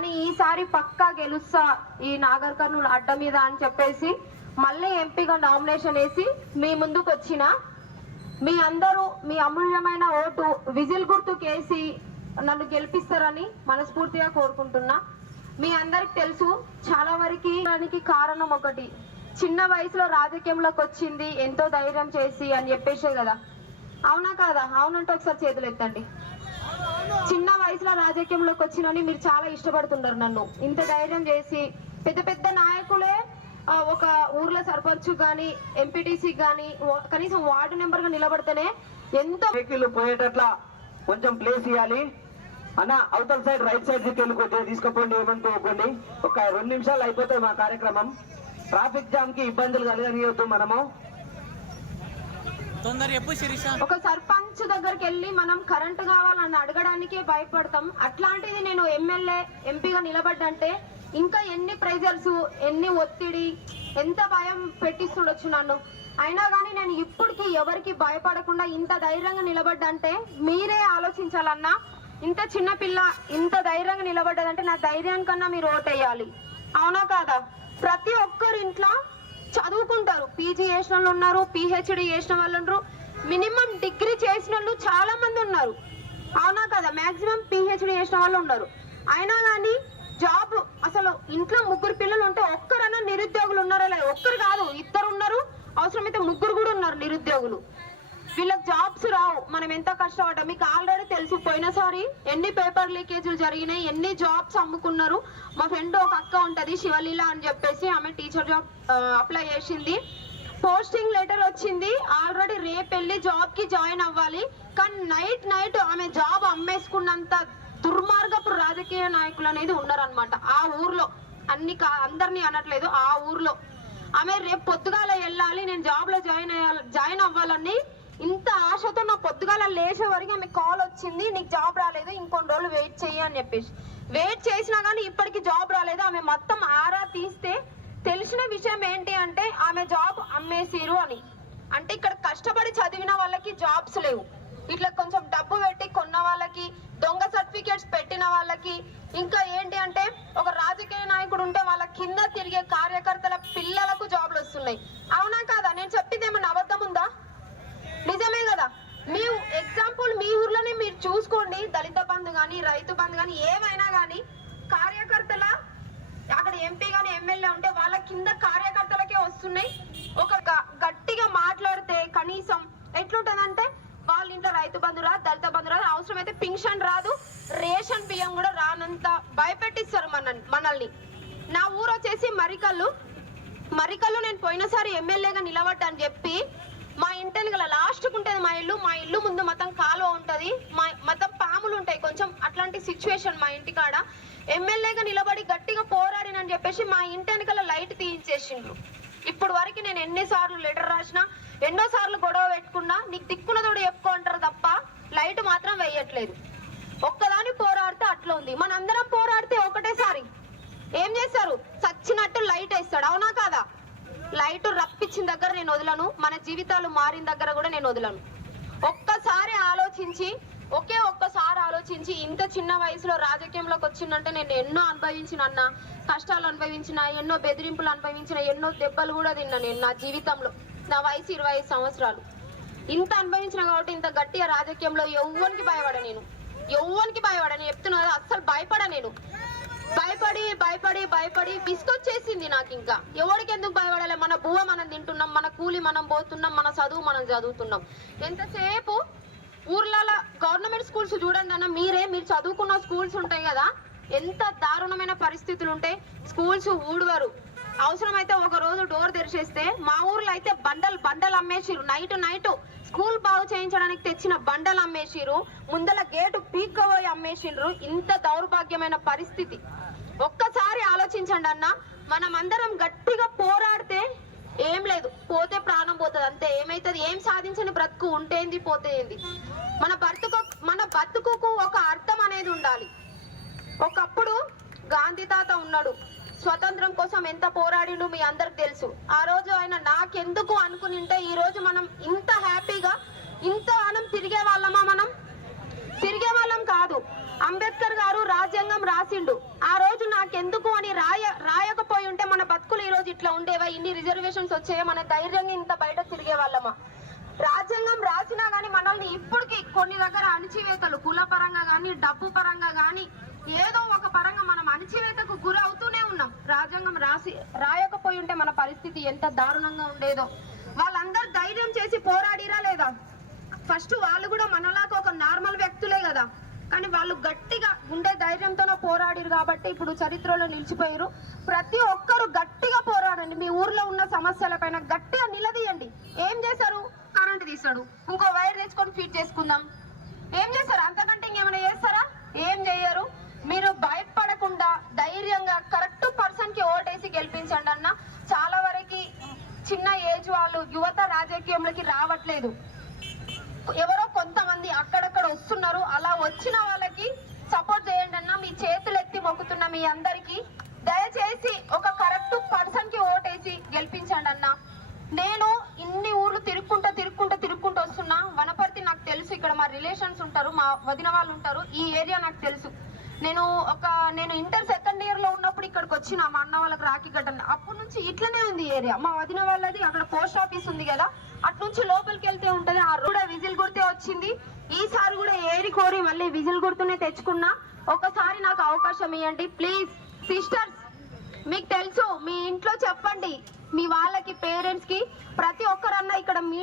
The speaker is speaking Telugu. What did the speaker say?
కానీ ఈసారి పక్కా గెలుస్తా ఈ నాగర్ కర్నూలు అడ్డ మీద అని చెప్పేసి మళ్ళీ ఎంపీగా నామినేషన్ వేసి మీ ముందుకు వచ్చిన మీ అందరూ మీ అమూల్యమైన ఓటు విజిల్ గుర్తుకేసి నన్ను గెలిపిస్తారని మనస్ఫూర్తిగా కోరుకుంటున్నా. మీ అందరికి తెలుసు చాలా వరకు దానికి కారణం ఒకటి. చిన్న వయసులో రాజకీయంలోకి వచ్చింది ఎంతో ధైర్యం చేసి అని చెప్పేసే కదా. అవునా కాదా? అవునంటే ఒకసారి చేతులు ఎత్తండి. చిన్న వయసులో రాజకీయంలోకి వచ్చినని మీరు చాలా ఇష్టపడుతున్నారు నన్ను. ఇంత ధైర్యం చేసి పెద్ద పెద్ద నాయకులే ఒక ఊర్లో సర్పంచ్ గాని ఎంపీటీసీ గాని వా- కనీసం వార్డు నెంబర్గా నిలబడితేనే ఎంతో వెహికల్ పోయేటట్ల కొంచెం ప్లేస్ ఇవ్వాలి అన్న అవతల సైడ్ రైట్ సైడ్ వెళ్ళి కొద్దిగా తీసుకుపోండి ఏమనుకోకండి ఒక రెండు నిమిషాలు అయిపోతాయి మా కార్యక్రమం. ట్రాఫిక్ జామ్కి ఇబ్బందులు కలగనియొద్దు మనము. తొందర ఒక సర్పంచ్ దగ్గరికి వెళ్ళి మనం కరెంట్ కావాలని అడగడానికే భయపడతాం. అట్లాంటిది నేను ఎమ్మెల్యే ఎంపీగా నిలబడ్డంటే ఇంకా ఎన్ని ప్రెజర్స్ ఎన్ని ఒత్తిడి ఎంత భయం పెట్టిస్తుండొచ్చు నన్ను. అయినా కానీ నేను ఇప్పటికి ఎవరికి భయపడకుండా ఇంత ధైర్యంగా నిలబడ్డంటే మీరే ఆలోచించాలన్నా ఇంత చిన్న పిల్ల ఇంత ధైర్యంగా నిలబడ్డదంటే నా ధైర్యానికన్నా మీరు ఓటేయాలి. అవునా కాదా? ప్రతి ఒక్కరి ఇంట్లో చదువుకుంటారు. పీజీ చేసిన వాళ్ళు ఉన్నారు పిహెచ్డి చేసిన వాళ్ళు ఉన్నారు మినిమం డిగ్రీ చేసిన వాళ్ళు చాలా మంది ఉన్నారు. అవునా కదా? మాక్సిమం పిహెచ్డి చేసిన వాళ్ళు ఉన్నారు. అయినా కానీ జాబ్ అసలు ఇంట్లో ముగ్గురు పిల్లలు ఉంటే ఒక్కరన్నా నిరుద్యోగులు ఉన్నారా లేదు? ఒక్కరు కాదు ఇద్దరు ఉన్నారు. అవసరమైతే ముగ్గురు కూడా ఉన్నారు నిరుద్యోగులు. వీళ్ళకి జాబ్స్ రావు. మనం ఎంత కష్టపడ్డాం? మీకు ఆల్రెడీ తెలిసి పోయినసారి ఎన్ని పేపర్ లీకేజీలు జరిగినాయి ఎన్ని జాబ్స్ అమ్ముకున్నారు. మా ఫ్రెండ్ ఒక అక్క ఉంటుంది శివలీల అని చెప్పేసి ఆమె టీచర్ జాబ్ అప్లై చేసింది. పోస్టింగ్ లెటర్ వచ్చింది. ఆల్రెడీ రేపు వెళ్ళి జాబ్కి జాయిన్ అవ్వాలి. కానీ నైట్ నైట్ ఆమె జాబ్ అమ్మేసుకున్నంత దుర్మార్గపు రాజకీయ నాయకులు అనేది ఉన్నారనమాట ఆ ఊర్లో అన్ని అందరినీ అనట్లేదు. ఆ ఊర్లో ఆమె రేపు పొద్దుగాల వెళ్ళాలి. నేను జాబ్లో జాయిన్ అయ్యాలి జాయిన్ అవ్వాలని ఇంత ఆశతో నా పొద్దుగాల లేచే వరకు ఆమె కాల్ వచ్చింది. నీకు జాబ్ రాలేదు. ఇంకొన్ని రోజులు వెయిట్ చెయ్యి అని చెప్పేసి. వెయిట్ చేసినా కానీ ఇప్పటికి జాబ్ రాలేదు. ఆమె మొత్తం ఆరా తీస్తే తెలిసిన విషయం ఏంటి అంటే ఆమె జాబ్ అమ్మేసిరు అని. అంటే ఇక్కడ కష్టపడి చదివిన వాళ్ళకి జాబ్స్ లేవు. ఇట్లా కొంచెం డబ్బు పెట్టి కొన్న వాళ్ళకి దొంగ సర్టిఫికేట్స్ పెట్టిన వాళ్ళకి ఇంకా ఏంటి అంటే ఒక రాజకీయ నాయకుడు ఉంటే వాళ్ళ కింద తిరిగే కార్యకర్తల పిల్లలకు జాబ్లు వస్తున్నాయి. అవునా కాదా? నేను చెప్పింది ఏమన్నా అబద్ధం ఉందా? నిజమే కదా. మీ ఎగ్జాంపుల్ మీ ఊర్లోనే మీరు చూసుకోండి. దళిత బంధు కానీ రైతు బంధు కానీ ఏమైనా కానీ కార్యకర్తల అక్కడ ఎంపీ గాని ఎమ్మెల్యే ఉంటే వాళ్ళ కింద కార్యకర్తలకే వస్తున్నాయి. ఒక గట్టిగా మాట్లాడితే కనీసం ఎట్లుంటదంటే వాళ్ళ ఇంట్లో రైతు బంధు రాదు దళిత బంధు రాదు అవసరమైతే పింఛన్ రాదు రేషన్ బియ్యం కూడా రానంత భయపెట్టిస్తారు మన మనల్ని. నా ఊరు వచ్చేసి మరికల్లు. మరికల్లు నేను పోయినసారి ఎమ్మెల్యేగా నిలబడ్డా అని చెప్పి మా ఇంటిని గల లాస్ట్కి ఉంటుంది మా ఇల్లు మా ఇల్లు ముందు మొత్తం కాలువ ఉంటుంది మా మొత్తం పాములు ఉంటాయి కొంచెం అట్లాంటి సిచ్యువేషన్ మా ఇంటికాడ. ఎమ్మెల్యేగా నిలబడి గట్టిగా పోరాడినని చెప్పేసి మా ఇంటి వెనకాల లైట్ తీయించేసిండ్రు. ఇప్పుడు వరకు నేను ఎన్నిసార్లు లెటర్ రాసినా ఎన్నోసార్లు గొడవ పెట్టుకున్నా నీకు దిక్కునతోడు చెప్పుకో అంటారు తప్ప లైట్ మాత్రం వేయట్లేదు. ఒక్కదాని పోరాడితే అట్లా ఉంది. మనందరం పోరాడితే ఒకటేసారి. ఏం చేస్తారు చచ్చినట్టు లైట్ వేస్తాడు. అవునా కాదా? లైట్ రప్పించిన దగ్గర నేను వదలను. మన జీవితాలు మారిన దగ్గర కూడా నేను వదలను. ఒక్కసారి ఆలోచించి ఒకే ఒక్కసారి ఆలోచించి ఇంత చిన్న వయసులో రాజకీయంలోకి వచ్చిందంటే నేను ఎన్నో అనుభవించిన అన్న కష్టాలు అనుభవించిన ఎన్నో బెదిరింపులు అనుభవించిన ఎన్నో దెబ్బలు కూడా తిన్నా నేను నా జీవితంలో. నా వయసు ఇరవై ఐదు సంవత్సరాలు. ఇంత అనుభవించిన కాబట్టి ఇంత గట్టిగా రాజకీయంలో ఎవ్వరికి భయపడ నేను. ఎవ్వరికి భయపడ నేను చెప్తున్నా అస్సలు భయపడ నేను. భయపడి భయపడి భయపడి విసుకొచ్చేసింది నాకు ఇంకా. ఎవరికి ఎందుకు భయపడాలి? మన బువ్వ మనం తింటున్నాం మన కూలి మనం పోతున్నాం మన చదువు మనం చదువుతున్నాం. ఎంతసేపు ఊర్లలో గవర్నమెంట్ స్కూల్స్ చూడండి అన్న మీరే మీరు చదువుకున్న స్కూల్స్ ఉంటాయి కదా ఎంత దారుణమైన పరిస్థితులు ఉంటాయి స్కూల్స్ ఊడవరు. అవసరమైతే ఒక రోజు డోర్ తెరిచేస్తే మా ఊర్లో అయితే బండలు బండలు అమ్మేసిరు నైట్ నైట్ స్కూల్ బాగు చేయించడానికి తెచ్చిన బండలు అమ్మేసిరు ముందల గేటు పీక్కపోయి అమ్మేసిండ్రు ఇంత దౌర్భాగ్యమైన పరిస్థితి. ఒక్కసారి ఆలోచించండి అన్న మనం అందరం గట్టిగా పోరాడితే ఏం లేదు. పోతే ప్రాణం పోతుంది అంతే. ఏమైతుంది? ఏం సాధించని బ్రతుకు ఉంటేంది పోతేంది. మన బతుకు మన బతుకుకు ఒక అర్థం అనేది ఉండాలి. ఒకప్పుడు గాంధీ తాత ఉన్నాడు. స్వతంత్రం కోసం ఎంత పోరాడిండు మీ అందరికి తెలుసు. ఆ రోజు ఆయన నాకెందుకు అనుకునింటే ఈ రోజు మనం ఇంత హ్యాపీగా ఇంత మనం తిరిగే వాళ్ళమా మనం? తిరిగే వాళ్ళం కాదు. అంబేద్కర్ గారు రాజ్యాంగం రాసిండు. ఆ రోజు నాకెందుకు అని రాయ రాయకపోయి ఉంటే మన బతుకులు ఈ రోజు ఇట్లా ఉండేవా? ఇన్ని రిజర్వేషన్స్ వచ్చేవా మన ధైర్యంగా ఇంత బయట తిరిగే వాళ్ళమా? రాజ్యాంగం రాసినా గానీ మనల్ని ఇప్పటికి కొన్ని దగ్గర అణిచివేతలు కుల పరంగా గానీ డబ్బు పరంగా గానీ ఏదో ఒక పరంగా మనం అణిచివేతకు గురి అవుతూనే ఉన్నాం. రాజ్యాంగం రాసి రాయకపోయి ఉంటే మన పరిస్థితి ఎంత దారుణంగా ఉండేదో. వాళ్ళందరూ ధైర్యం చేసి పోరాడిరా లేదా? ఫస్ట్ వాళ్ళు కూడా మనలాగా ఒక నార్మల్ వ్యక్తులే కదా. కానీ వాళ్ళు గట్టిగా ఉండే ధైర్యంతోనే పోరాడిరు కాబట్టి ఇప్పుడు చరిత్రలో నిలిచిపోయారు ప్రతి ఒక్కరు గట్టిగా పోరాడండి. మీ ఊర్లో ఉన్న సమస్యల గట్టిగా నిలదీయండి. ఏం చేశారు? నుండి తీస్తాడు ఇంకో వైర్ తెచ్చుకొని ఫిట్ చేసుకుందాం. ఏం చేస్తారు అంతకంటే ఇంకేమైనా చేస్తారా? ఏం చెయ్యరు మీరు భయపడకుండా ధైర్యంగా కరెక్ట్ పర్సన్కి ఓటేసి గెలిపించండి అన్న. చాలా వరకు చిన్న ఏజ్ వాళ్ళు యువత రాజకీయంలోకి రావట్లేదు. ఎవరో కొంతమంది అక్కడక్కడ వస్తున్నారు. అలా వచ్చిన వాళ్ళకి సపోర్ట్ చేయండి అన్న. మీ చేతులు ఎత్తి మొక్కుతున్న మీ అందరికి దయచేసి ఒక కరెక్ట్ పర్సన్కి ఓటేసి గెలిపించండి అన్న. నేను అన్ని ఊర్లు తిరుక్కుంటా తిరుక్కుంటా తిరుక్కుంటూ వస్తున్నా. వనపర్తి నాకు తెలుసు ఇక్కడ మా రిలేషన్స్ ఉంటారు మా వదిన వాళ్ళు ఉంటారు ఈ ఏరియా నాకు తెలుసు. నేను ఒక నేను ఇంటర్ సెకండ్ ఇయర్లో ఉన్నప్పుడు ఇక్కడికి వచ్చిన మా అన్న వాళ్ళకి రాఖీ కట్టండి అప్పటి నుంచి ఇట్లనే ఉంది ఏరియా. మా వదిన వాళ్ళది అక్కడ పోస్ట్ ఆఫీస్ ఉంది కదా అటు నుంచి లోపలికి వెళ్తే ఉంటది. ఆ కూడా విజిల్ గుర్తే వచ్చింది. ఈసారి కూడా ఏరి కోరి మళ్ళీ విజిల్ గుర్తునే తెచ్చుకున్నా. ఒకసారి నాకు అవకాశం ఇవ్వండి ప్లీజ్. సిస్టర్స్ మీకు తెలుసు మీ ఇంట్లో చెప్పండి. మీ వాళ్ళకి పేరెంట్స్కి ప్రతి ఒక్కరన్నా ఇక్కడ మీ